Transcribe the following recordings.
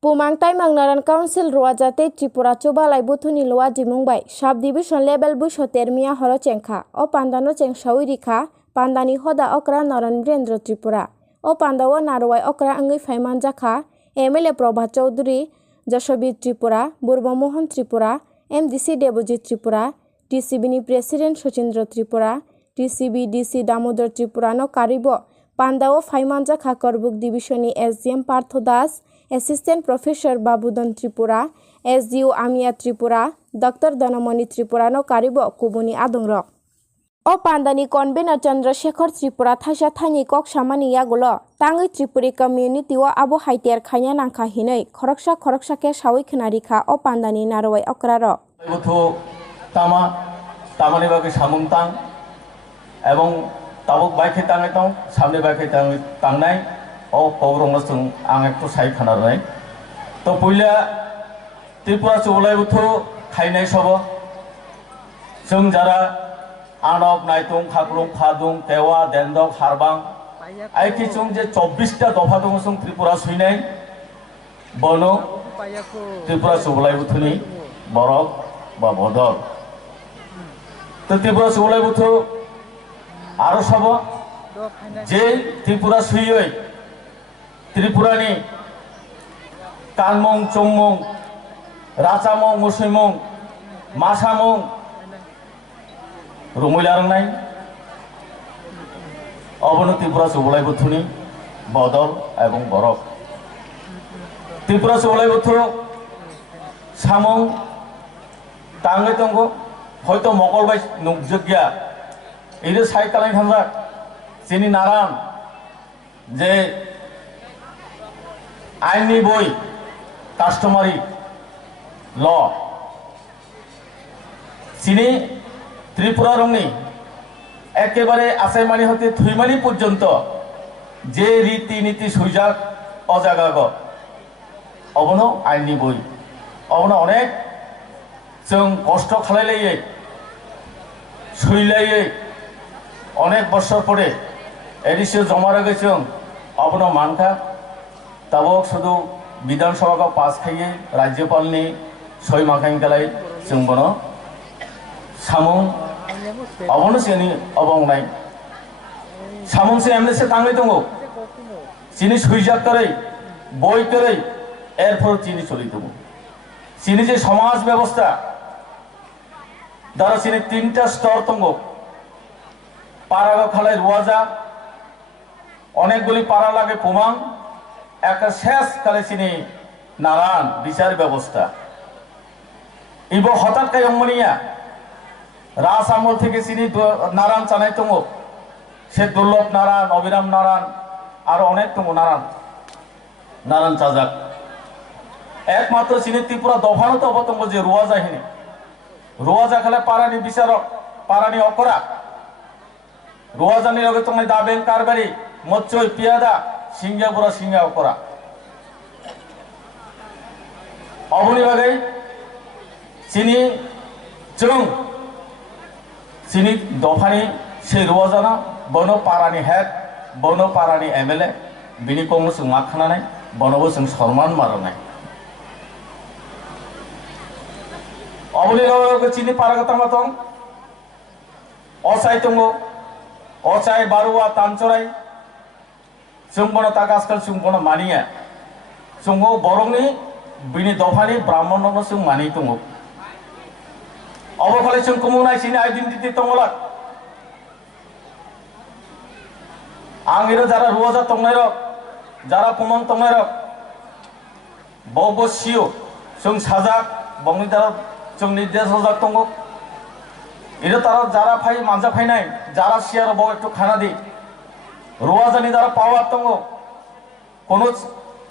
Pumangtai Mangnaran Council Ruajate Tripura Chobalai Buthuni Loa Dimungbai Subdivision Level Busho Termia Horo Chengkha O Pandano Chengshawi Rikha Pandani Hoda Okra Naran Brendra Tripura O Pandawa Narwai Okra Angai Faiman Jakha MLA Prabha Chaudhuri Jashabit Tripura Burba Mohan Tripura MDC Debojit Tripura TCB President Sochindra Tripura TCB DC Damodar Tripura no Karibo Pandawa Faiman Jakha Korbuk Divisioni SDM Partho Das Assistant Professor Babudon Tripura, SDU Amia Tripura, Dr. Dhanamani Tripura no Karibo Kubuni Adongrok. O Pandani Convener Chandrasekhar Tripura Thasha Thani Kok Shamani Yagulo, Tangi Tripuri Community wa Abo Haiter Kanya Nangka Hinei, Khoroksha ke Shawi Khnarikha O Pandani Narwai Okraro. Tamani bagi samung tang, ebong tabuk baik tang itu, samne baik tang nai. O pogrong masung angek tu sai khanar nai to puila Tripura Chobalai Buthu khainai sobo जों jara anok naitung khaklung phadung tewa dendok harbang ai ki chung je 24 ta দফা dong sung Tripura suinai bono Tripura Chobalai Buthuni borok ba bodol to Tripura Chobalai Buthu aro sobo je Tripura suiyoi Tripurani Kanmong, Chongmong, Rachamong, Musimong, Masamong, Rumularang nai, Abono Tripura Chobalai Buthuni, Bodol, Ebong Borok. Tripura Chobalai Buthu, Samong, Tangai Tongo, Hoito Mokol Bai Nukjagya, Ida Sai Kalai Hamza, Sini Naran, Je আইনি বই customary ল চিনি ত্রিপুরা রংনি একেবারে আসাইমানি হতে থুইমানি পর্যন্ত যে রীতিনীতি সুইজাক অজাগাগ অবনো আইনি বই অবনো অনেক जों কষ্ট খালাইলাইয়ে সুইলাইয়ে অনেক বছর পরে এডিসে জমা রেখেছেন অবনো মানকা Tabok sudu Bidhan Sabha ka pass khaye Rajyapal ni soi makain kalai जों bono samung abono sini abong nai samung se amne se tangai tongo sini suijak korai boi korai erpor chini choli debo sini je samaj byabostha dara sini tinta stor tongo paraga khalai ruaja অনেকগুলি পাড়া লাগে পুমাং একটা শেষ কালে চিনি নারায়ণ বিচার ব্যবস্থা ইব হঠাৎ কাই অমনিয়া রাস আমল থেকে চিনি নারায়ণ চানাই তঙ্গ সে দুর্লভ নারায়ণ অবিরাম নারায়ণ আর অনেক তঙ্গ নারায়ণ চাজাক একমাত্র চিনি ত্রিপুরা দফানো তো অবতঙ্গ যে রোয়া যায়নি রোয়া যা খালে পারানি বিচারক পারানি অকরা রোয়া জানি লগে তোমায় দাবেন কারবারি মচ্চই পিয়াদা সিংহাপুরা সিংহা করা অবনি বাগাই চিনি जों চিনি দফানি সে রোজানা বনো পারানি হেড বনো পারানি এমএলএ বিনি কংগ্রেস মাখানানাই বনবো जों সম্মান মারনাই অবনি লগে চিনি পারাগতামা দं অসাই দङ অসাই বারুয়া তানচরাই जों bono tagaskal जों bono maniya जोंgo borongni bini dofani brahmon no जों mani tongo obokale जों komunai sini identity tongolak angiro jara ruwaja tongnai rok jara pumang tongnai rok bobo sio जों sajak bongni jara जों nirdesh hojak tongo iro tara jara phai manja phainai jara siar bo ekটু khana di রোয়াজানি দ্বারা পাওয়ার তঙ্গ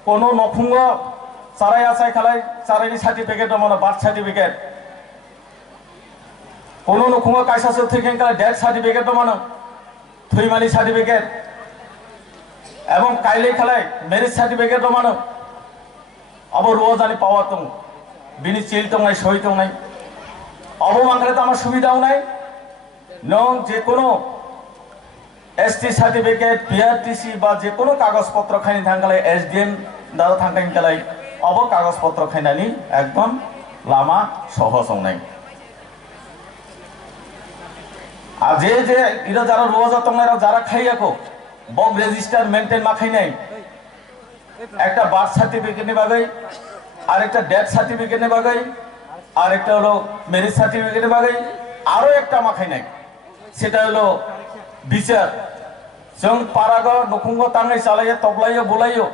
কোন নফুঙ্গ চারাই আছাই খালাই চারাইনি certificate মানে birth certificate কোন নফুঙ্গ কাইসাসে থেকে খালাই death certificate মানে থুইমানি certificate এবং কাইলে খালাই ম্যারেজ সার্টিফিকেট মানে আবার রোয়াজানি পাওয়ার তঙ্গ বিনি চিল তঙ্গাই সই তঙ্গাই অবমানকালে তো আমার সুবিধাও নাই নং যে কোনো ST certificate, PRTC বা যে কোনো কাগজপত্র খাইনি থাঙ্গালাই SDM দ্বারা থাঙ্গাইন কালাই अब कागजपत्र खाइनानै एकदम लामा सहज संनाय আর যে যে এরা যারা রোজা তোমরা যারা খাইয়াকো বক রেজিস্টার মেনটেন মা খাইনাই একটা বার্থ সার্টিফিকেট বাগাই আর একটা ডেথ সার্টিফিকেট বাগাই আর একটা হলো ম্যারেজ সার্টিফিকেট বাগাই আরো একটা মা খাইনাই সেটা হলো বিচার जों पारागो नखुंगो तांगै चालायो तबलायो बुलायो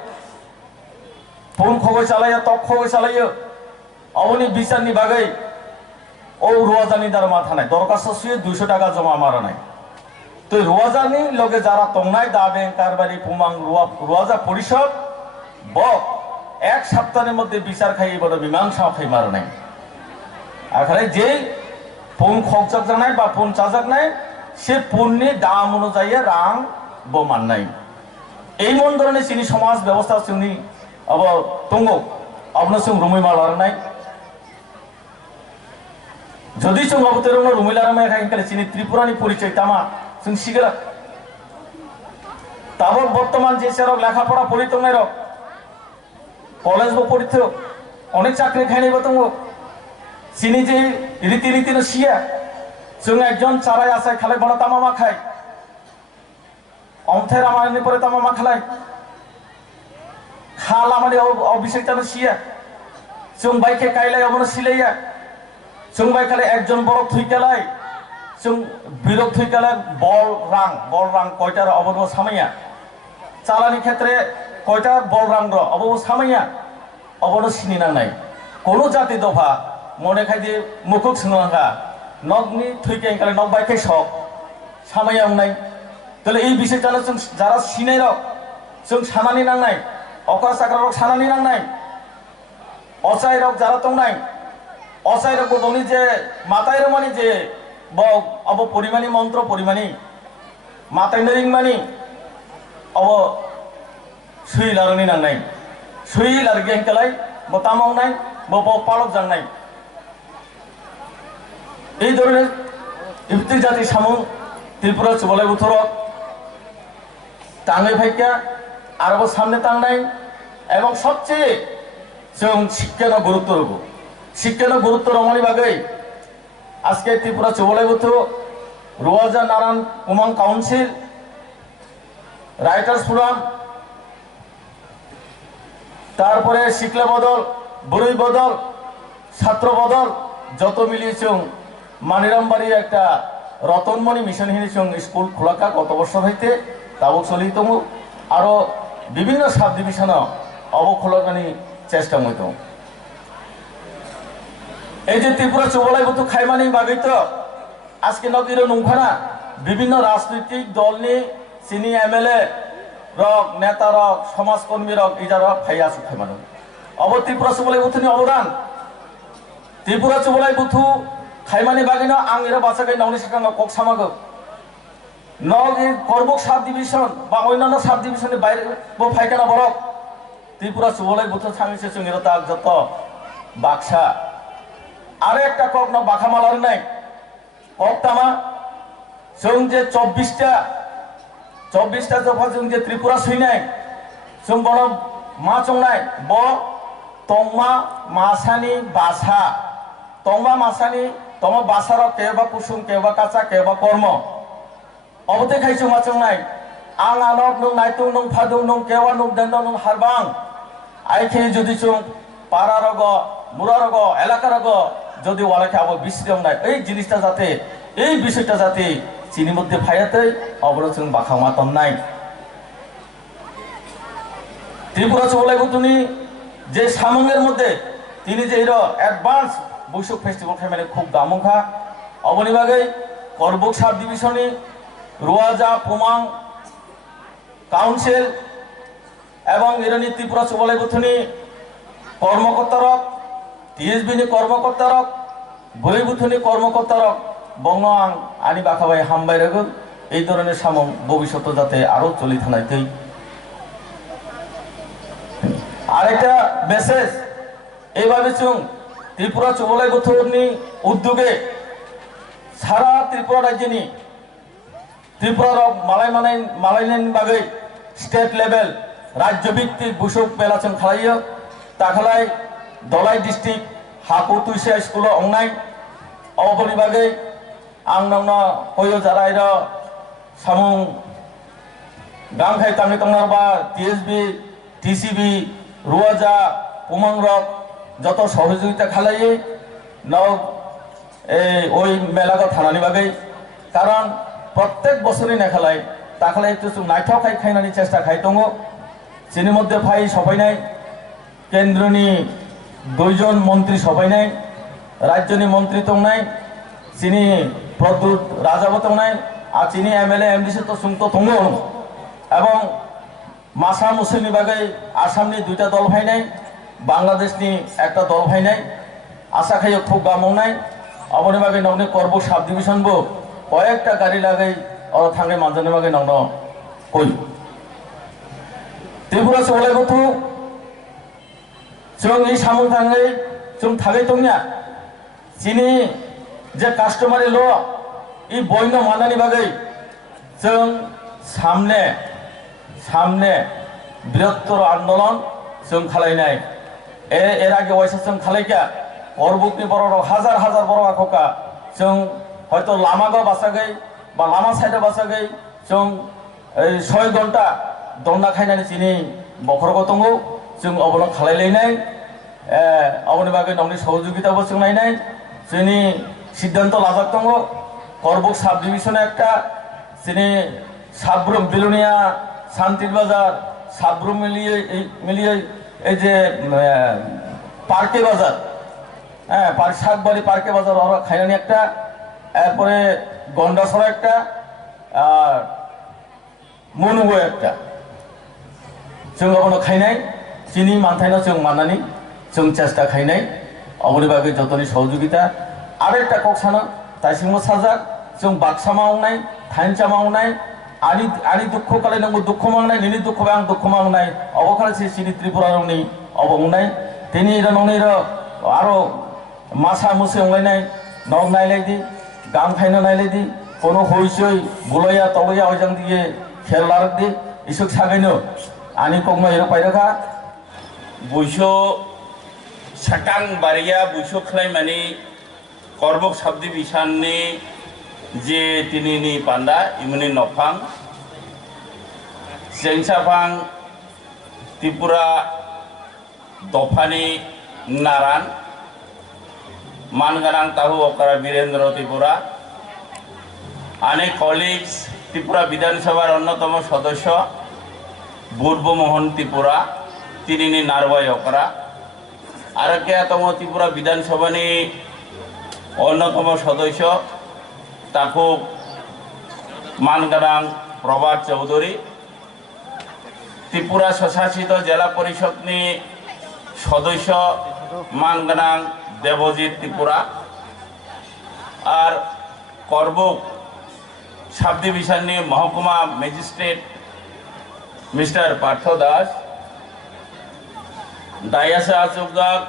फन खगै चालायो तब खगै चालायो अबनि बिचारनि बागै ओ रुवाजानि दारमा थानाय दरखास्त सुयो 200 टाका जमा मारानाय तो रुवाजानि लगे जारा तंनाय दा बेंक कारबारी पुमां रुवाजा परिषद ब एक सप्ताहेर मध्य বিচার खाइ बड़ मीमांसा खाइ मारानाय आखारे जे फन खगजाक जानाय बा फन चाजाकनाय से फननि दाम अनुयायी रां माननाय এই মন ধরনের চিনি সমাজ ব্যবস্থা চিনি अब दङ अबनो जों रुमै मालारनाय যদি जों अबतरनो रुमै लारनाय खायले चिनि त्रिपुरानि परिचय तामा जों सिगरा ताबो बर्तमान जे सेरक लेखापড়া পড়িতংनाय रक कलेज बो पढ़ित अनेक चाकरी खायनायबो दङ चिनि जे रीति रीतिनो सिया जों एकजन चाराय आसाय खालाय बड़ तामा मा खाय अन्थाय रामायणनि परे तामा मा खालाय खाला माने अभिषेकतानो सिया जों बाइके कायलाय अबनो सिलाया जों बाइ खाले एकजन बरक थुइकालाय जों बिरक थुइकालाय बल रां कयटार अबनो सामाया चालानि क्षेत्रे कयटा बल रां र अबनो सामाया अबनो सिनि नांनाय कोनो जाति दफा मने खायदि मुखुक सोंलांगा नगनि थुइकाय खाले नग बाइके सक सामाया उनाय তাহলে এই বিষয়টা जों যারা সিনাই রক जों সানানি নাংনাই অকরা চাকরা রক সানানি নাংনাই অচাই রক যারা তংনাই অচাই রক বনি যে মাতাই রমানি যে ব অব পরিমাণী মন্ত্র পরিমাণী মাতাই নরিং মানি অব সুই লারনি নাংনাই সুই লারগেন কালাই ব তামাংনাই ব পালক জাংনাই এই ধরনের ইফতি জাতি সামুং ত্রিপুরা চুবলাই বুথরক টাঙাই ফাইকা আরো সামনে টাংনাই এবং সবচেয়ে जों শিক্ষার গুরুত্ব রব শিক্ষার গুরুত্ব রমণী বাগৈ আজকে ত্রিপুরা চুবলাই বুথ রোয়াজা নারায়ণ উমাং কাউন্সিল রাইটার্স ফোরাম তারপরে শিক্ষা বদল বুড়ি বদল ছাত্র বদল যত মিলিয়ে जों মানিরামবাড়ি একটা রতনমণি মিশন হিনি जों স্কুল খোলাকা গত বছর হইতে তাও চলিত আরো বিভিন্ন সাব ডিভিশন অবখোলাকানি চেষ্টা মত এই যে ত্রিপুরা চুবলাই বুথ খাইমানি বাগৈ তো আজকে নগির নংখানা বিভিন্ন রাজনৈতিক দলনি চিনি এমএলএ রক নেতা রক সমাজকর্মী রক ইজা রক ফাই আছে খাইমানো অব ত্রিপুরা চুবলাই বুথনি অবদান ত্রিপুরা চুবলাই বুথ খাইমানি বাগিনো आं এরা বাসাগাই নাউনি সাকাঙ্গ কক সামাগো নগি করবক সাব ডিভিশন বা অন্যান্য সাব ডিভিশনের বাইরে বো ফাইকানা বরক ত্রিপুরা চুবলাই বুথ সাংসে जों এরা তাক যত বাক্সা আরে একটা কক ন বাখামালার নাই কক তামা जों যে 24টা দফা जों যে ত্রিপুরা সৈনাই जों বড় মা চংনাই ব তংমা মাসানি বাসা তংমা মাসানি তমা বাসার কেবা কুসুম কেবা কাঁচা কেবা কর্ম অবতে খাইছো মাচংনাই आं आनक नों नायतुं नों फादुं नों केवा नों देन्द नों हारबां आइखे যদি जों পাড়া রগ মুরা রগ এলাকা রগ যদি ওয়ালাকে আবার বিশ্রাম নাই এই জিনিসটা যাতে এই বিষয়টা যাতে চিনির মধ্যে ফায়াতে অবরোধ जों বাখামাতন নাই ত্রিপুরা চুবলাই বুথনি যে সামঙ্গের মধ্যে তিনি যে এর অ্যাডভান্স বৈশাখ ফেস্টিভ্যাল খাইমানে খুব দামুখা অবনি বাগৈ করবক সাব ডিভিশনে রোয়াজা পুমাং কাউন্সিল এবং এরনি ত্রিপুরা চুবলাই বুথনি কর্মকর্তারক টিএসবিনি কর্মকর্তারক বই বুথনি কর্মকর্তারক বঙ্গ আনি বাখাবাই হামবাই রাখুন এই ধরনের সামং ভবিষ্যৎ যাতে আরো চলি থানাইতেই আরেকটা মেসেজ এইভাবে जों ত্রিপুরা চুবলাই বুথনি উদ্যোগে সারা ত্রিপুরা রাজ্যনি ত্রিপুরা মালাইনাইন বাগৈ স্টেট লেভেল রাজ্য ভিত্তিক বুসুক মেলা जों খালাইयो তাখালাই দলাই ডিস্ट्रिक्ट हाकु तुइसे स्कुल अंगनाय अबनि बागै आं नोंनो होयो जारायर सामुं गांखाय तामि तंनारबा टीएसबी टीसीबी रुवाजा पुमांरक যত সহযোগিতা খালাইয়ে নও এই ওই মেলাগো থানানি বাগै কারণ প্রত্যেক বছরই না খালাই তাখালাই একটু নাইথাও খাইনানি চেষ্টা খাই দङ যিনি মধ্যে ফাই সফাইনাय কেন্দ্রনি দুইজন মন্ত্রী সফাইনাय রাজ্যনি মন্ত্রী দंनाय যিনি প্রদ্যুৎ রাজাবো দंनाय আর যিনি এমএলএ এমডিসি তো সুংতো দङ এবং মাসা মুসলিমनि বাगै आसामनि দুইটা দল ফাইनाय বাংলাদেশনি একটা দল ফাইनाय আশা খাইयो খুব গাमौनाय अबनि बागै नंनि करबो साब डिविजनबो कयेकटा गाड़ी लागै और थांनाय मानजानि बागै नंनो कय त्रिपुरा सलायबोथु जों এই सामुं थाङै जों थागै दंनिया যিনি যে কাস্টমারি ল এই বৈন্য মানাनि बागै जों सामने বৃহত্তর आंदोलन जों खालायनाय এর আগে ওয়াইসা जों खालायका অরবুকনি বড় হাজার হাজার বড় আখকা जों হয়তো লামাগো বাসাগै বা লামা সাইডে বাসাগै जों 6 ঘন্টা দন্না খাইনাनै চিনি বখরগো दङ जों अबलन खालायलायनाय अबनि बागै नंनि सहयोगिताबो जों नायनाय जोंनि सिद्धांत लाजाक दङ करबुक साब डिविजन একটা যিনি সাবরুম বিলুনিয়া শান্তির বাজার সাবরুম মিলিয়ে এই যে পার্কে বাজার হ্যাঁ শাকবাড়ি পার্কে বাজার ওরা খাইনানি একটা এরপরে গন্ডাছড়া একটা আর মনুগো একটা जों अबनो खायनाय चिनी मानथायना जों माननानै जों चेष्टा खायनाय अबनि बागै जतनि सहयोगिता आरेकटा कक्सानो दासिमबो साजाक जों बाक्सा मावनाय थाइनसा मावनाय आनि दुख खालायनांगौ दुख मावनाय निनि दुख आं दुख मावनाय अबखालसे सिनि त्रिपुरानि अबंनाय तिनि रननि आरो मासा मुसे अंलायनाय नग नायलायदि गाम खायनो नायलायदि कोनो हइसै गुलया तलया हजों दिए खेल लारदि इसुक सागैनो आनि कगमा एरो पाइरखा बुइसो साकां बारिया बुइसो खलायमानि करबुक साब डिविजननि जे तिनिनि पान्दा इमुनि नफां जेंसाफां त्रिपुरा दफानि नारान मानगानां ताहु अकरा वीरेंद्र त्रिपुरा आने कलिग्स त्रिपुरा विधानसभार अन्यतम सदस्य बुर्बमोहन त्रिपुरा तिनिनि नारबाय अकरा आरो केतम त्रिपुरा विधानसभानि अन्यतम सदस्य ताकु मानगानां प्रभात चौधरी त्रिपुरा स्वशासित जिला परिषदनि सदस्य मानगानां देवजित त्रिपुरा और करबुक साब डिविजननि महकुमा मेजिस्ट्रेट मिस्टर पार्थ दास दायासा आचुगाक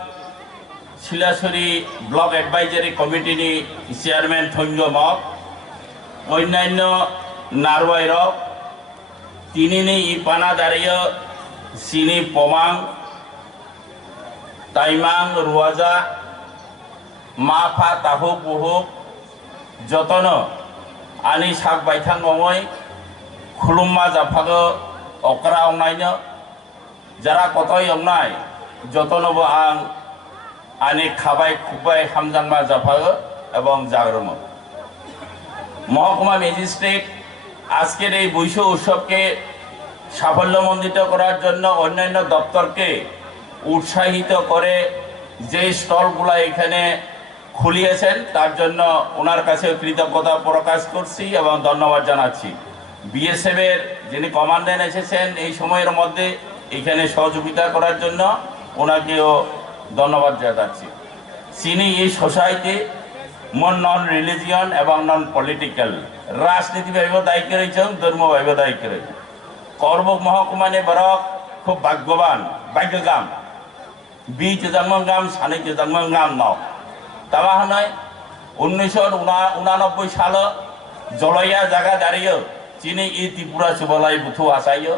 सिलासुरी ब्लक एडवाइजरी कमिटिनि चेयरमैन थंजमक अन्यान्य नारवाइरक तिनिनि इपाना दारियो सिनी पमां ताइमां रुवाजा माफा ताहुक बुहुक जतन आनि साक बायथां नङै खुलुम्मा जाफागो अकरा अंनायनो जारा कतय अंनाय जतनबो आं आनि खाबाय खुबाय हामजांमा जाफागो एवं जाग्रमो महकुमा मेजिस्ट्रेट আজকের এই বৈশ্ব উৎসবকে সাফল্যমণ্ডিত করার জন্য অন্যান্য দপ্তরকে উৎসাহিত করে যে স্টলগুলো এখানে খুলিয়েছেন তার জন্য ওনার কাছে কৃতজ্ঞতা প্রকাশ করছি এবং ধন্যবাদ জানাচ্ছি বিএসএফ এর যিনি কমান্ডেন্ট এসেছেন এই সময়ের মধ্যে এখানে সহযোগিতা করার জন্য ওনাকেও ধন্যবাদ জানাচ্ছি চিনি এই সোসাইটি নন রিলিজিয়ন এবং নন পলিটিক্যাল राजनीति भाइबो दायित्व रही धर्म भाइबो दायित्व रही करबुक महकुमानि बरक खूब भाग्यवान भाग्यगाम 20 जन्म गाम 2 जन्म गाम न तामा हनाय 1989 साल जलया जागा दारियो चिनी इ त्रिपुरा सुबलाई बुथु आसायो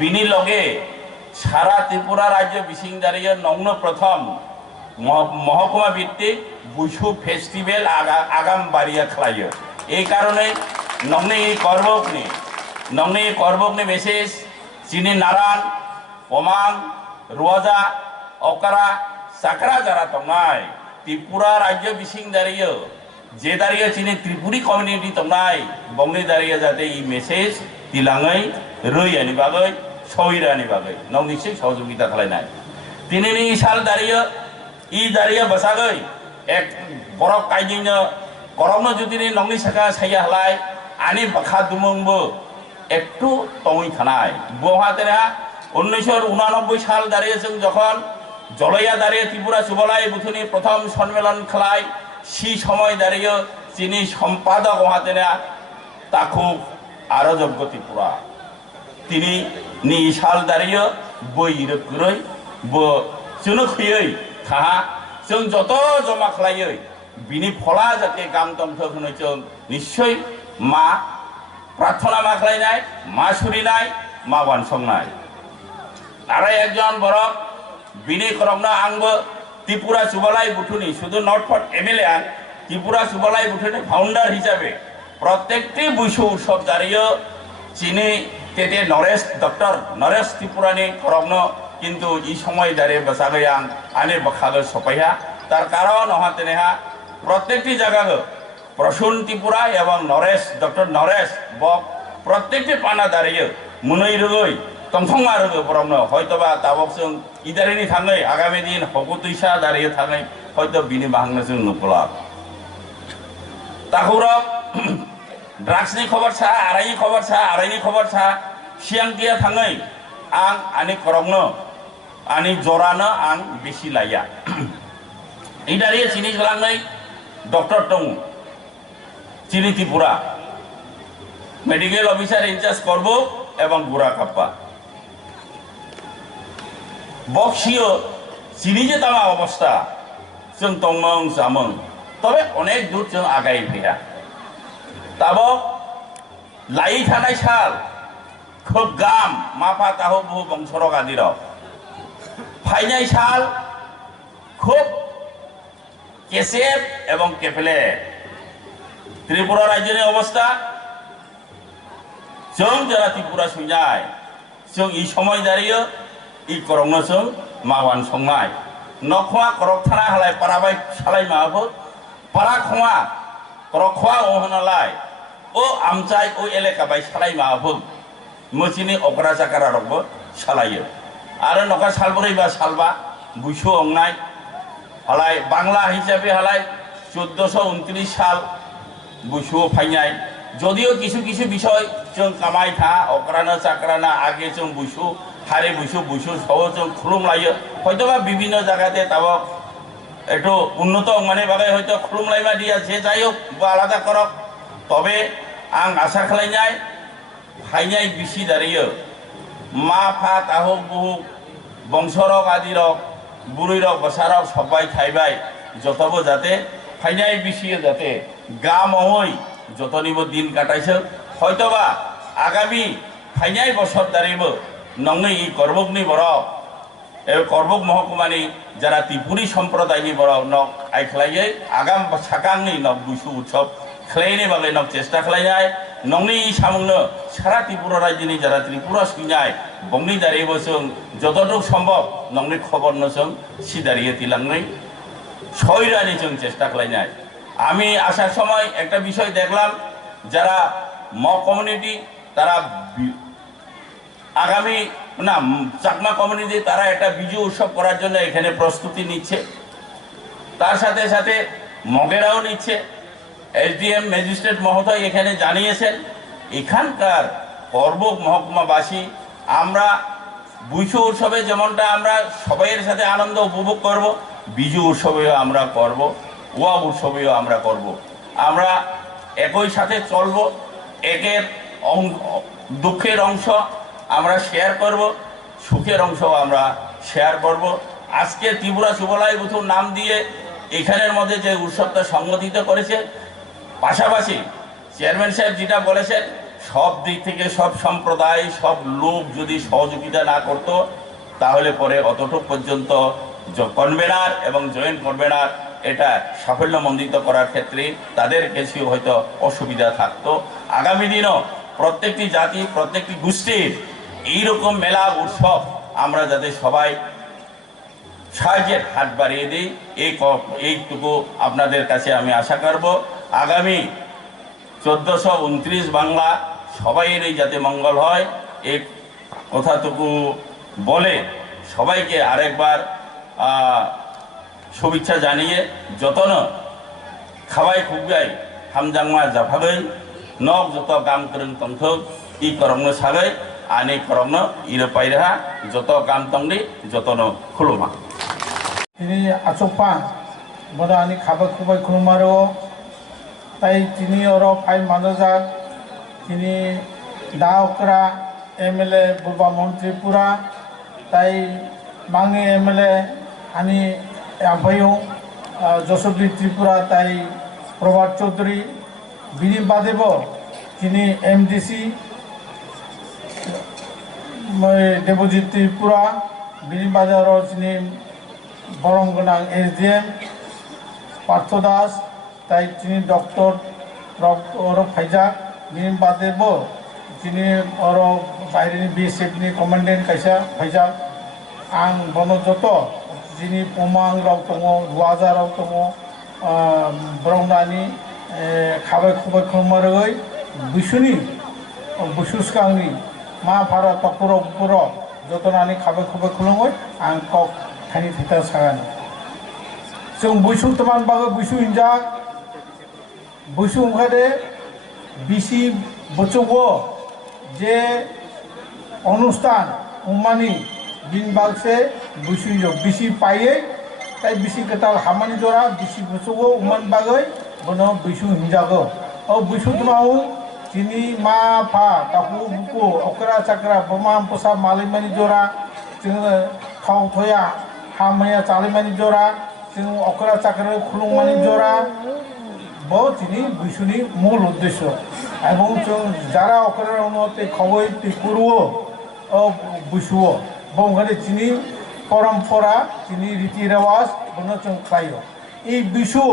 बिनि लगे সারা ত্রিপুরা রাজ্য বিশিং দাঁড়িয়ে নগ্ন প্রথম মহকুমা ভিত্তিক বুসু ফেস্টিভ্যাল আগাম বাড়িয়া খেলাইয় এই কারণে নগ্নে এই করবকনি মেসেজ চিনি নারায়ণ ওমাং রোয়াজা অকারা সাকরা যারা তংনাই ত্রিপুরা রাজ্য বিশিং দাঁড়িয়ে যে দাঁড়িয়ে চিনি ত্রিপুরি কমিউনিটি তংনাই বংনি দাঁড়িয়ে যাতে এই মেসেজ তিলাঙই রই আনি বাগৈ সহির আনি বাগৈ নং নিশ্চয় সহযোগিতা খালাইনাই তিনি সাল দাঁড়িয়ে বসাগৈ এক বরফ কাইজিং করমনো যদি নংনি সাকা সাইয়া হলাই আনি বাখা দুমংবো একটু তঙই থানায় বহাতেরা 1989 সাল দাঁড়িয়ে যখন জলইয়া দাঁড়িয়ে ত্রিপুরা সুবলাই বুথুনি প্রথম সম্মেলন খেলায় সেই সময় দাঁড়িয়ে চিনি সম্পাদক ওহাতেরা তাকু আরো যোগ্য ত্রিপুরা তিনি নি সাল দাঁড়িয়ে বই রই চুনুখই থাহা जों যত জমা খালাইयै বিনি ফলা যাতে গাম তন্থ হनै जों নিশ্চয় মা প্রার্থনা মা খালাইনাই মা সুরিনাই মা বানসংনাই আরো একজন বরক বিনি করমনা आंबो ত্রিপুরা সুবলাই বুথুনি শুধু নট ফর এমএলএ আন ত্রিপুরা সুবলাই বুথুনি ফাউন্ডার হিসাবে প্রত্যেকটি বুসু উৎসব দাঁড়িয়ে চিনি তেতে ডক্টর নরেশ ত্রিপুরানি করমন কিন্তু এই সময় দাঁড়িয়ে বসাগৈ আনে বখাগৈ সপাইহা তার কারণ হহাতে নেহা প্রত্যেকটি জায়গা প্রসূন ত্রিপুরা এবং ডক্টর নরেশ বক প্রত্যেকটি পানা দাঁড়িয়ে মুনৈ রগৈ তংথংমা রগৈ বরমন হয়তোবা তাবক जों ইদারিনি থাঙै আগামী দিন হকুতৈসা দাঁড়িয়ে থাঙै হয়তো বিনি বাহাংনো जों नुकला তাহুরক ড্রাগসনি খবর ছা আড়াইনি খবর ছা সিয়াংটিয়া থাঙै আনি করমनो आनी जरानो आं बेसि लाया এই দাঁড়িয়ে চিনি গলাংনাই ডক্টর টং চিনি ত্রিপুরা মেডিকেল অফিসার ইনচার্জ করব এবং গুড়া কাপ্পা বক্সিও চিনি যে তামা অবস্থা जों তংমং জামং তবে অনেক দূর जों আগাই ফেয়া তাবো লাই থানাই সাল খুব গাম মাফা তাহ বহু বংশরক আদির ফাইনাই সাল খুব কেসেপ এবং কেপেলে ত্রিপুরা রাজ্যের অবস্থা जों যারা ত্রিপুরা শুনায় जों এই সময় দাঁড়িয়ে এই করংনো जों মাওয়ান সংনাই নখোয়া করক থানা হালাই পারাবাই সালাই মাহবুব পারা খোয়া করক খোয়া ওহনালাই ও আমচাই ও এলাকা বাই সালাই মাহবুব মচিনি অকরা চাকারা রকব সালাইयो आरो नखा सालबरै बा सालबा बुसु अंनाय हलाय बांला हिसाबै हलाय 1429 साल बुसु फाइनाय যদিও কিছু কিছু বিষয় जों कामाय था अकराना चाकराना आगे जों बुसु हारे बुसु सह जों खुलुम लायो হয়তোবা বিভিন্ন জায়গাতে তাবক একটু উন্নত মানে বাগে হয়তো খুলুম লাইমা দিয়া যে যাই হোক বা আলাদা করক তবে आं आशा खालायनाय फाइनाय बिसि दारियो मा फा ताहुक बुहुक बंशरक आदिरक बुरैरक बसारक सबाय थाइबाय जतबो जाते फाइनाय बिसियो जाते गामहै जतनिबो दिन काटाइसो हयतोबा आगामी फाइनाय बसर दारिबो नंगै ई करबकनि बरक ए करबक महकुमानि जारा त्रिपुरी सम्प्रदायनि बरक नक आइख्लायै आगाम साकांनि नक बुसु उत्सव खेलायनि बागै नक चेष्टा खालायनाय नंगै सामंनो सारा त्रिपुरा राज्यनि जारा त्रिपुरा सुइनाय बंनि दारिबो जों যতটুকু সম্ভব नंगै खबरनो जों सिदारिये तिलांनै সইরানি जों চেষ্টা খালাইনাय আমি আসার সময় একটা বিষয় দেখলাম যারা ম কমিউনিটি তারা আগামী না চাকমা কমিউনিটি তারা একটা বিজু উৎসব করার জন্য এখানে প্রস্তুতি নিচ্ছে তার সাথে সাথে মগেরাও নিচ্ছে एसडीएम ম্যাজিস্ট্রেট মহোদয় এখানে জানিয়েছেন এখানকার করবক মহকুমাবাসী আমরা বুসু উৎসবে যেমনটা আমরা সবাইয়ের সাথে আনন্দ উপভোগ করব বিজু উৎসবেও আমরা করব ওয়া উৎসবেও আমরা করব আমরা একই সাথে চলব একের দুঃখের অংশ আমরা শেয়ার করব সুখের অংশ আমরা শেয়ার করব আজকে ত্রিপুরা সুবলাই বুথুর নাম দিয়ে এখানের মধ্যে যে উৎসবটা সংগঠিত করেছে পাশাপাশি চেয়ারম্যান সাহেব যেটা বলেছেন সব দিক থেকে সব সম্প্রদায় সব লোক যদি সহযোগিতা না করত তাহলে পরে অতটুক পর্যন্ত কনভেনার এবং জয়েন্ট কনভেনার এটা সাফল্যমণ্ডিত করার ক্ষেত্রে তাদের কিছু হয়তো অসুবিধা থাকতো। আগামী দিনও প্রত্যেকটি জাতি প্রত্যেকটি গোষ্ঠীর এইরকম মেলা উৎসব আমরা যাতে সবাই সাহায্যের হাত বাড়িয়ে দিই, এইটুকু আপনাদের কাছে আমি আশা করব। আগামী 1429 বাংলা সবাইয়েরই যাতে মঙ্গল হয়, এই কথাটুকু বলে সবাইকে আরেকবার শুভেচ্ছা জানিয়ে যতন খাবাই খুবগাই হামজাংমা জাফাগৈ নক যত গাম করং তংথক ই করংনো সাগৈ আনি করংনো ইরে পাইরা যত গাম তংনি যতন খুলুমা। তিনি আচকপা বড় আনি খাবার খুবই খুলুমারো তাই তিনি ওর ফাই মানজাক তিনি দাওকরা এমএলএ বুবা মন্ত্রী পুরা তাই মাঙ্গে এমএলএ আনি আম্পাইও যশোরী ত্রিপুরা তাই প্রভাত চৌধুরী বিনি বাদেব তিনি এমডিসি দেবজিৎ ত্রিপুরা বিনি বাজার তিনি বরংগনাং এসডিএম পার্থ দাস তাই তিনি ডক্টর ফাইজাক বিনি বাদেব তিনি বাইরে বিএসএফनि कमान्डेन्ट कायसा फाइजाक आं बनो जत जिनि पमां राव दङ लुवाजा राव दङ ब्रह्मनानि खाबाय खुबाय खुलुमारगै बिसुनि बुसुसकांनि मा भारा तपुर जतनानि खाबाय खुबाय खुलुमगै आं कक थानि थैता सागानि जों बुसु तमान बागै बुसु हिनजाक बुसु ओंखारे बिसि बचौगो যে অনুষ্ঠান উমানি দিন বাগসে বুসি বিসি পাইয়ে তাই বিসি কেতাল হামানি জোড়া বিসি বুসুগো উমান বাগৈ বনো বিসু হিনজাগো ও বিসু তোমাও চিনি মা ফা তাকু বুকু অকরা চাকরা বমাম পোসা মালিমানি জোড়া जोङो थाव थया हामाया चालिमानि जरा जों अकरा चाकरा खुलुमानि जरा बहुत তিনি বিশুনি মূল উদ্দেশ্য এবং যারা অকরার উন্নতি খবর পুরো বিশুও বংখানে তিনি পরম্পরা তিনি রীতি রেওয়াজ বনচং খায় এই বিশু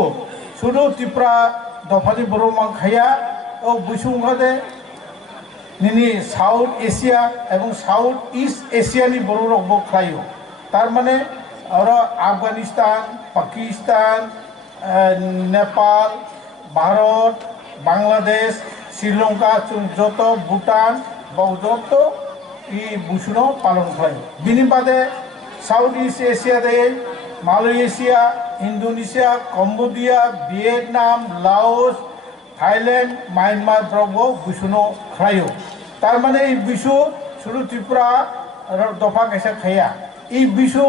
শুধু ত্রিপুরা দফানি বড়মাং খাইয়া ও বিশু ওখানে নিনি সাউথ এশিয়া এবং সাউথ ইস্ট এশিয়ানি বড় রকম খায় তার মানে ওরা আফগানিস্তান পাকিস্তান নেপাল ভারত বাংলাদেশ শ্রীলঙ্কা যত ভুটান যত এই বুসুনো পালন করে বিনি বাদে সাউথ ইস্ট এশিয়াতে Malaysia Indonesia Cambodia Vietnam Laos Thailand Myanmar দ্রব্য বুসুনো খায় তার মানে এই বিশু শুধু ত্রিপুরা দফা কেসা খাইয়া এই বিশু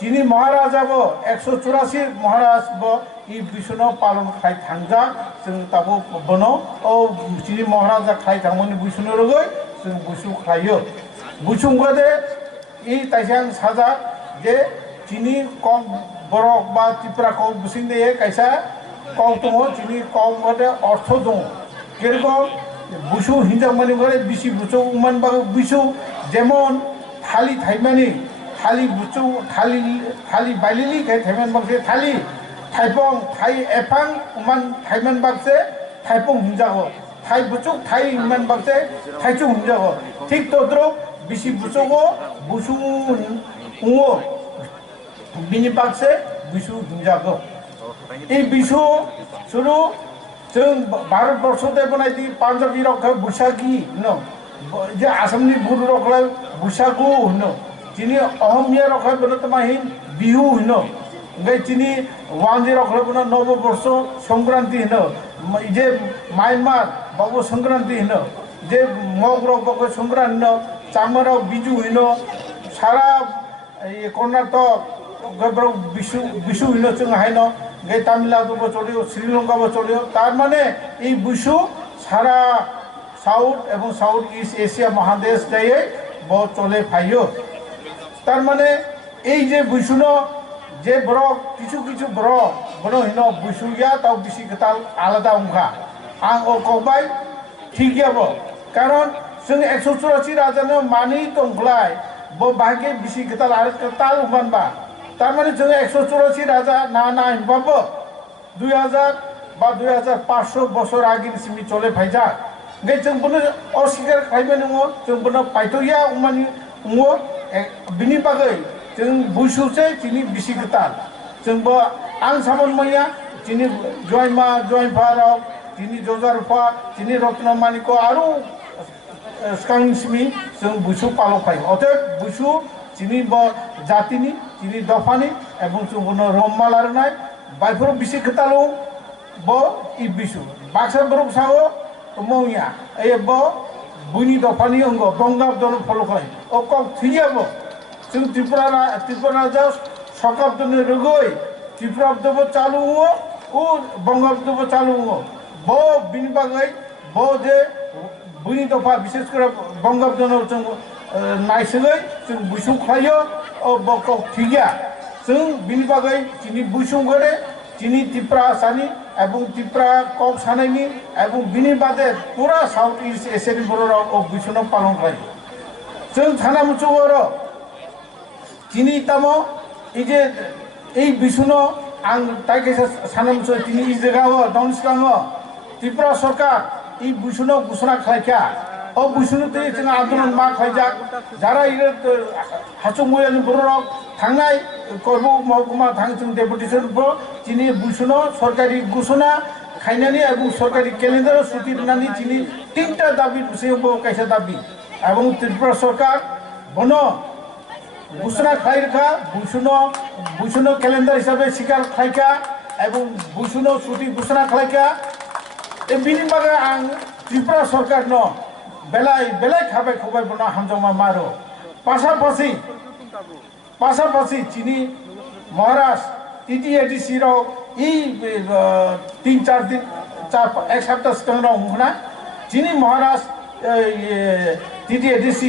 যিনি মহারাজ যাব 184 মহারাজ এই বিশুনো পালন খাই থাকা जों তাবো বনো ও যিনি মহারাজা খাই থামনি বিশুনো রগৈ जों বুসু খাইयो বুসু গদে এই তাইসাং সাজা যে যিনি কম বরক বা ত্রিপুরা কম বুসিং দে কাইসা কম দङ যিনি কম গদে অর্থ দङ যেরকম বুসু হিনজাव মানি গরে বিসি বুসু মান বা বিসু যেমন থালি থাইমানি थाली बुचु थाली बाइलिली के थाइमान बागसे थाली थाइपं थाइ एफां उमान थाइमान बागसे थाइपं हुंजागो थाइ बुचु थाइ उमान बागसे थाइचु हुंजागो ठीक तद्रो बिसि बुचुगो बुसु उङो बिनि बागसे बिसु हुंजागो এই বিশু শুরু जों भारतबर्षते बनायदि पान्जाबि रखा बैसागि नो जे आसामनि बुरु रखला बैसागु होनो যিনি অহমিয়া রক্ষা বনতমাহীন বিহু হইন ওই যিনি ওয়ানজি রক্ষা বন নববর্ষ সংক্রান্তি হইন যে মায়ানমার বাবু সংক্রান্তি হইন যে মগ রক সংক্রান্ত চামর বিজু হইন সারা কর্ণাটক বিশু বিশু হইন जों হাইন গে তামিলনাড়ু চলিও শ্রীলঙ্কা চলিও তার মানে এই বিশু সারা সাউথ এবং সাউথ ইস্ট এশিয়া মহাদেশ দিয়ে চলে ফাইও তার মানে এই যে বুসুনো যে ব্রক কিছু কিছু ব্রক বনো হিনো বুসুইয়া তাও বিসি গতাল আলাদা অংখা আং ও কবাই ঠিক যাব কারণ जों 184 রাজানো মানি দंखलाय bahagi bisi kita laris ketal uman ba. Taman itu 184 রাজা না পাবো 2000 বা 2500 বছর আগে সিমি চলে ফাইজা গে जों বনে অস্বীকার খাইবে নङो जों বনে পাইতরিয়া উমানি उङो बिनि बागै जों बुसुसे जिनि बिसि गोतार जोंबो आं सामन मैया जिनि जयमा जयफाराव जिनि जजारफा जिनि रत्नमानिको आरो स्कांसिमी जों बुसु पालखाय अथे बुसु जिनि जातिनि जिनि दफानि एबं जों बनो रममालारनाय बायफोर बिसि गोतालो ब इ बिसु बाक्सा बरक साओ मौया ए ब बुनि दफानि अंग बंगाब दन फलखाय ओ कक थियाबो जों त्रिपुरा जा सकाब दन रगय त्रिपुरा दबो चालु ओ बंगाब दबो चालु ब बिनि बागै ब जे बुनि दफा विशेष कर बंगाब दन जों नायसगै जों बुसु खायो ओ ब कक थिया जों बिनि बागै जिनि बुसु गरे जिनि त्रिपुरा सानि এবং ত্রিপুরা কক সানাইনি এবং বিনি বাদে পুরা সাউথ ইস্ট এশিয়ানি বড়রাও ও বিষ্ণু পালন করে जों थाना मुचुवर जिनि तामो इजे এই বিষ্ণু आं ताइकेसा साना मुचु तिनि इ जगाव दंसकांग त्रिपुरा सरकार इ बिष्णु घोषणा खालायखा ও বিষ্ণু তে जों आन्दोलन मा खायजाक যারা ইরে हाचुमुयानि बरराव थांनाय कर्म महकुमा थां जों डेपुटेशन जिनि बिष्णु सरकारि घोषणा खायनानि एबं सरकारि कैलेंडार छुट्टी दिनानि जिनि 3टा दाबि बुसेबो कायसा दाबि एबं त्रिपुरा सरकार बनो घोषणा खायरखा बिष्णु कैलेंडार हिसाबै स्वीकार खायखा एबं बिष्णु छुट्टी घोषणा खालायखा ए बिनि बागै आं त्रिपुरा सरकार न बेलाय खाबाय खबाय बनो हामजमा मारो पाशापाशी चीनी महाराष्ट्र TTADC राव इ 3-4 दिन 1 सप्ताह सिगां राव हुना चीनी महाराष्ट्र TTADC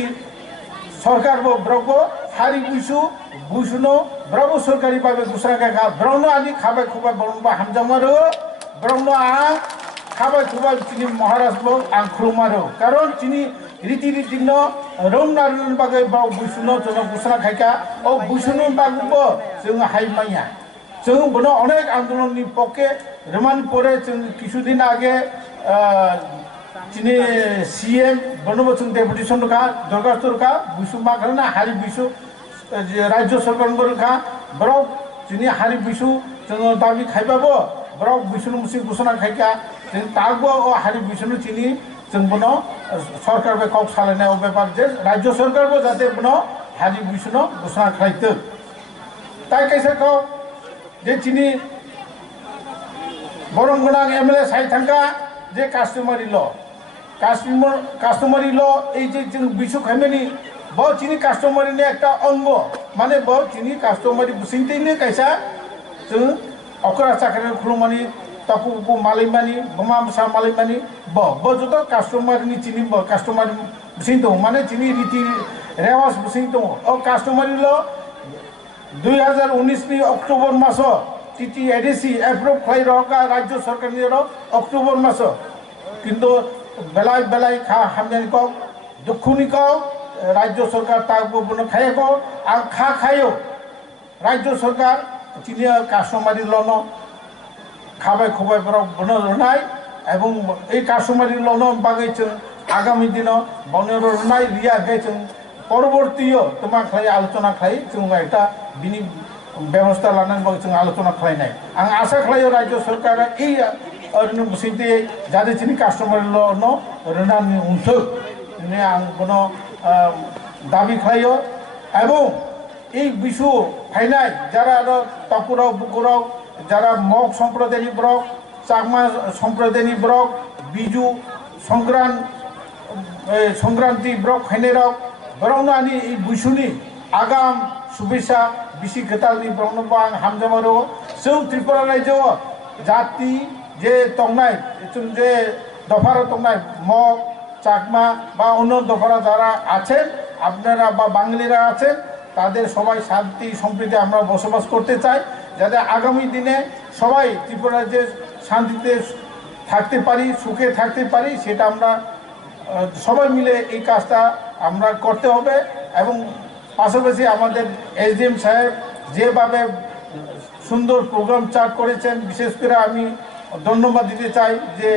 सरकार बो ब्रको हारि बुसुनो ब्रको सरकारि बागै घोषणा खायखा ब्रनो आनि खाबाय खबाय बनो हामजमा रो ब्रनो आ खाबाय खुबाय चीनी महाराष्ट्र बो आं खुलुमारो कारण चीनी रीति न रोम नारन बागै बाव बुसुनो जों घोषणा खायखा ओ बुसुनो बागबो जों हायमाया जों बनो अनेक आंदोलननि पके रमान परे जों किछुदिन आगे चीनी CM बनबो जों डेपुटेशन का दरखास्त का बुसु मा करना हारि बिसु राज्य सरकार बरखा ब्रक चीनी हारि बिसु जों दाबि खायबाबो ब्रक बिसुनो मुसि घोषणा खायखा जों तागबो ओ हारि बिसुनो चीनी जों बनो सरकार बे कक सालायनाय बेपार जे राज्य सरकार बो जाते बनो हारि बिसुनो घोषणा खायतो ताइ कैसे को जे चीनी बरम गोनां MLA साइ थांगा जे कास्टमारी ल এই যে বিশু খাইমেনি ব চীনি কাস্টমারি ने একটা অঙ্গ মানে ব চীনি কাস্টমারি বুসিংতেইনে কাইসা जों अकरा चाकरी खुलुमानि तापु मालिमानि बमा मसा मालिमानि ब जत कास्टमारनि चीनी ब कास्टमार बुसिं दं माने चीनी रीति रेवाज बुसिं दं ओ कास्टमारि ल 2019 नि अक्टोबर मास TTADC एप्रुव खाइ रका राज्य सरकार नि अक्टोबर मास किन्तु बेलाय खा हामजानि को दुखुनि को राज्य सरकार तागबो बनो खायको आं खायो राज्य सरकार चीनी कास्टमारि लनो खाबाय खबाय बरक बनो रनाय एवं এই কাস্টমারি লনো बागै जों आगामी दिन बनो रनाय रिया गे जों परवर्तीय तमा खाय आलोचना खाय जों একটা बिनि व्यवस्था लानानै बागै जों आलोचना खालायनाय आं आशा खालायो राज्य सरकारा এই अरनु बुसिंते जादे चीनी कास्टमारि लनो रनानि उनथो ने आं बनो दाबि खालायो एवं এই বিশু ফাইনাই যারা তপুরাও বুকুরাও যারা মগ সম্প্রদায়নি ব্রক চাকমা সম্প্রদায়নি ব্রক বিজু সংক্রান্তি ব্রক ফাইনেরাও ব্রকনো আনি এই বিশুনি আগাম শুভেচ্ছা বিশি গেতালনি ব্রকনো বাং হামজামারো जों त्रिपुरा रायजोआव জাতি যে তংনাই যে দফারা তংনাই মগ চাকমা বা অন্য দফারা যারা আছেন আপনারা বা বাঙালিরা আছেন তাদের সবাই শান্তি সম্প্রীতি আমরা বসবাস করতে চাই যাতে আগামী দিনে সবাই ত্রিপুরা যে শান্তিতে থাকতে পারি সুখে থাকতে পারি সেটা আমরা সবাই মিলে এই কাজটা আমরা করতে হবে এবং পাশাপাশি আমাদের এসডিএম সাহেব যেভাবে সুন্দর প্রোগ্রাম চার্ট করেছেন, বিশেষ করে আমি ধন্যবাদ দিতে চাই যে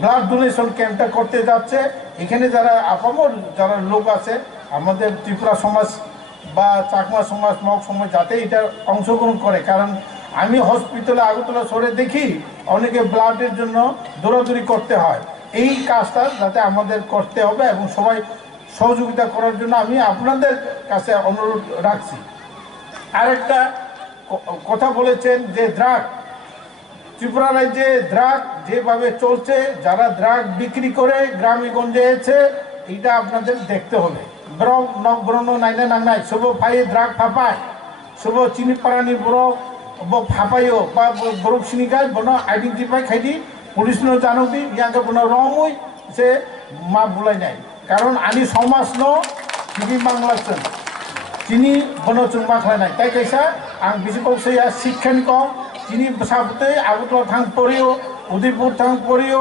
ব্লাড ডোনেশন ক্যাম্পটা করতে যাচ্ছে। এখানে যারা আপামর যারা লোক আছে আমাদের ত্রিপুরা সমাজ বা চাকমা সমাজ, মগ সমাজ যাতে এটা অংশগ্রহণ করে, কারণ আমি হসপিটালে আগরতলা শহরে দেখি অনেকে ব্লাডের জন্য দৌড়াদৌড়ি করতে হয়। এই কাজটা যাতে আমাদের করতে হবে এবং সবাই সহযোগিতা করার জন্য আমি আপনাদের কাছে অনুরোধ রাখছি। আরেকটা কথা বলেছেন যে ড্রাগ, ত্রিপুরা রাজ্যে ড্রাগ যেভাবে চলছে, যারা ড্রাগ বিক্রি করে গ্রামে গঞ্জে আছে, এটা আপনাদের দেখতে হবে। বরং নক ব্রণ নাইনে নাংনাই সব ফাইয়ে ড্রাগ ফাপায়, সব চিনি পারানি বড় ফাপাইও বা বরফ সিনিকাই বন আইডেন্টিফাই খাইদি পুলিশ ন জানুদি ইয়াকে বন রমই সে মা বুলাই নাই, কারণ আনি সমাজ ন চিনি বাংলাছেন চিনি বন চুম্বা খাইনাই তাই কাইসা आं बिसोरखौ सैया शिक्षानि कम चिनी साबुते আগরতলা थांग पड़ियो उदयपुर थांग पड़ियो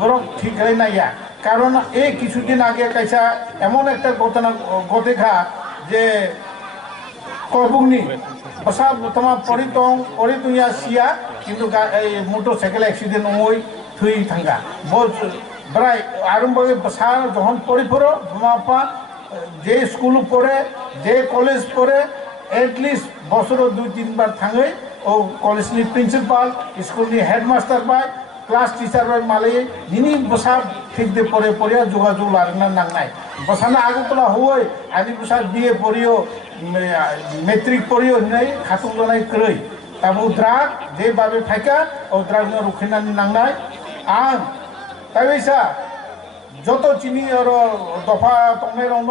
बरं ठीक है नाइया, कारण এই কিছুদিন আগে কাইসা এমন একটা ঘটনা ঘটেখা যে কবুংনি বসা তোমা পরিতং পরিতুয়া সিয়া কিন্তু এই মোটরসাইকেল অ্যাক্সিডেন্ট ওই থুই থাঙ্গা বল ব্রাই আরম্ভে বসা যখন পরিপুরো মাপা যে স্কুল পড়ে যে কলেজ পড়ে एटलिस्ट बसर 2-3 बार थांगे ओ कॉलेजनि प्रिंसिपाल स्कूलनि हेडमास्टर बाय क्लास टीचर बाय माले निनि बसा ठीक दे परे परे जोगाजोग लारना नांनाय बसाना आगरतला होय आनि बसा बीए पढ़ियो मेट्रिक पढ़ियो नै खातुं जानाय क्रय ताबो द्राग जे बाबे फायका ओ द्राग न रुखिनानि नांनाय आं ताबैसा যত চিনি আর দফা তংনাই রং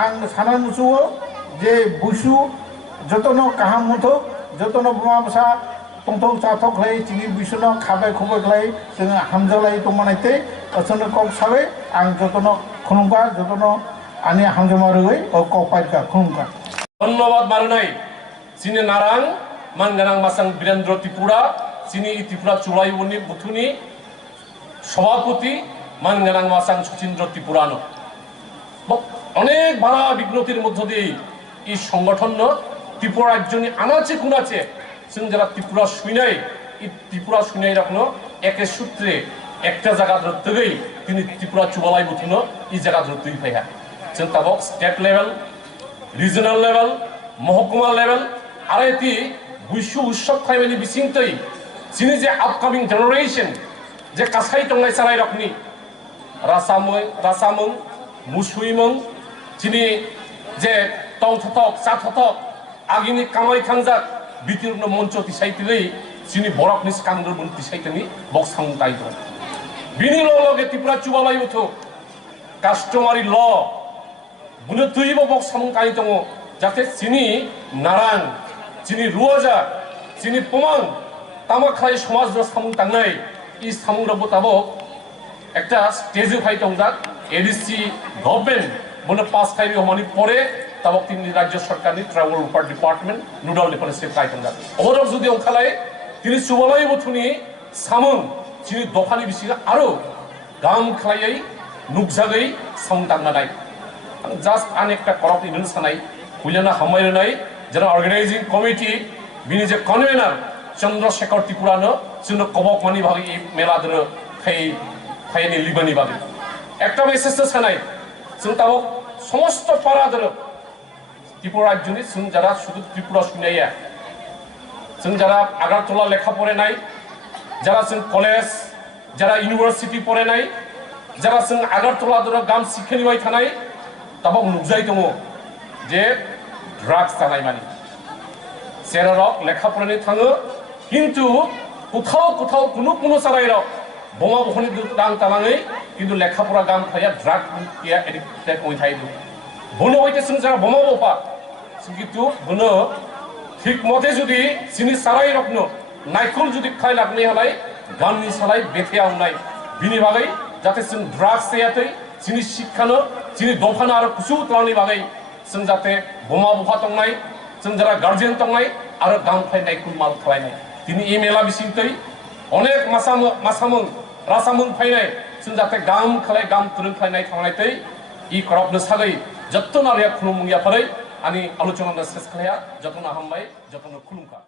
आं साना नुसुओ जे बुसु जतनो काहाम मथो जतनो बुमा बसा तंथौ चाथक लाई चिनि बिसनो खाबाय खबाय लाई जों हामजालाय तंमानायते असनो कक साबै आं जतनो खुलुमबा जतनो आनि हामजामा रगै ओ कपायका खुलुमका धन्यवाद मारनाय चिनि नारां मानगानां मासां वीरेंद्र त्रिपुरा चिनि त्रिपुरा चुलाइबनि बुथुनि सभापति मानगानां मासां सचिन्द्र त्रिपुरानो अनेक बाधा बिघ्नतिर मध्य दिए এই সংগঠন ত্রিপুরা রাজ্যনি আনাচে কুনাচে जों যারা ত্রিপুরা শুনাই এই ত্রিপুরা শুনাই রাখনো একে সূত্রে একটা জায়গা ধরতেই তিনি ত্রিপুরা চুবালাই বুথুনো এই জায়গা ধরতেই ফাইহা जों তাবক স্টেট লেভেল রিজনাল লেভেল মহকুমা লেভেল আর এটি বিশ্ব উৎসব খাইমানি বিসিংতই যিনি যে আপকামিং জেনারেশন যে কাছাই টংলাই সারাই রকনি রাসামং মুসুইমং যিনি যে tong thotok sa thotok agini kamai khangjak bitirno moncho tisaitili sini borok ni skandal bun tisaitini box sang tai do bini loge Tripura chubalai utho customary law bunu tuibo box sang tai tongo jate sini narang sini ruaja sini pomang tama khai samaj ro samung tangnai I samung ro botabo ekta stage phai tongjak ADC government bunu pass khai homani pore तबक तीन राज्य सरकार नि travel department noodle department से कायतंगा अहरक जुदि अंखालाय तिनि सुबलाई बुथुनि सामन चिनि दखानि बिसिगा आरो गाम खालायै नुकजागै सामन तांनाय just अनेकटा corrupt इनन सानाय हुइलाना हामायनाय जेना अर्गानाइजिंग कमिटी बिनि जे कन्वेनर चंद्रशेखर त्रिपुरानो जोंनो कबक मानि भागै मेला दर फायनि लिबानि बागै एकटा मेसेज सानाय जों तबक समस्त पारा दर त्रिपुरा राज्यनि जों যারা শুধু ত্রিপুরা শুনাইয়া जों যারা আগারতলা লেখা পড়ে নাই যারা जों কলেজ যারা ইউনিভার্সিটি পড়ে নাই যারা जों আগারতলা দর গাম শিক্ষানিবাই থানাই তাবক নুকজাই দङ যে ড্রাগস জানাই মানি সেরারক লেখা পড়ানি থাङो কিন্তু কোথাও কোথাও কোনো সারাই রক বোমা বহনি দাং তালাङै কিন্তু লেখাপড়া গাম খাইয়া ড্রাগ ইয়া এডিক্টেড হই থাইদু বনো হইতে जों যারা বোমা বপা কিন্তু বনো ঠিক মতে যদি চিনি সারাই রকনো নাইকুল যদি খাই লাগনি হলাই গাননি সালাই বেথে আউনাই বিনি বাগै যাতে जों ড্রাগস ইয়াতে চিনি শিক্ষানো চিনি দফানা আর কুসু তলানি বাগै जों যাতে বোমা বপা তংনাই जों যারা গার্জিয়ান তংনাই আর গাম খাই নাইকুল মাল খাইনাই তিনি এই মেলা বিসিংতই অনেক মাসামং রাসামং ফাইনাই जों जाते गाम खालाय गाम तुरुं खालायनाय थांनायतै इ करपनो सागै যত্ন নারিয়া খুলুমুঙ্গিয়া পারে আনি আলোচনা শেষ খাইয়া যত্ন হামবাই যত্ন খুলুমকা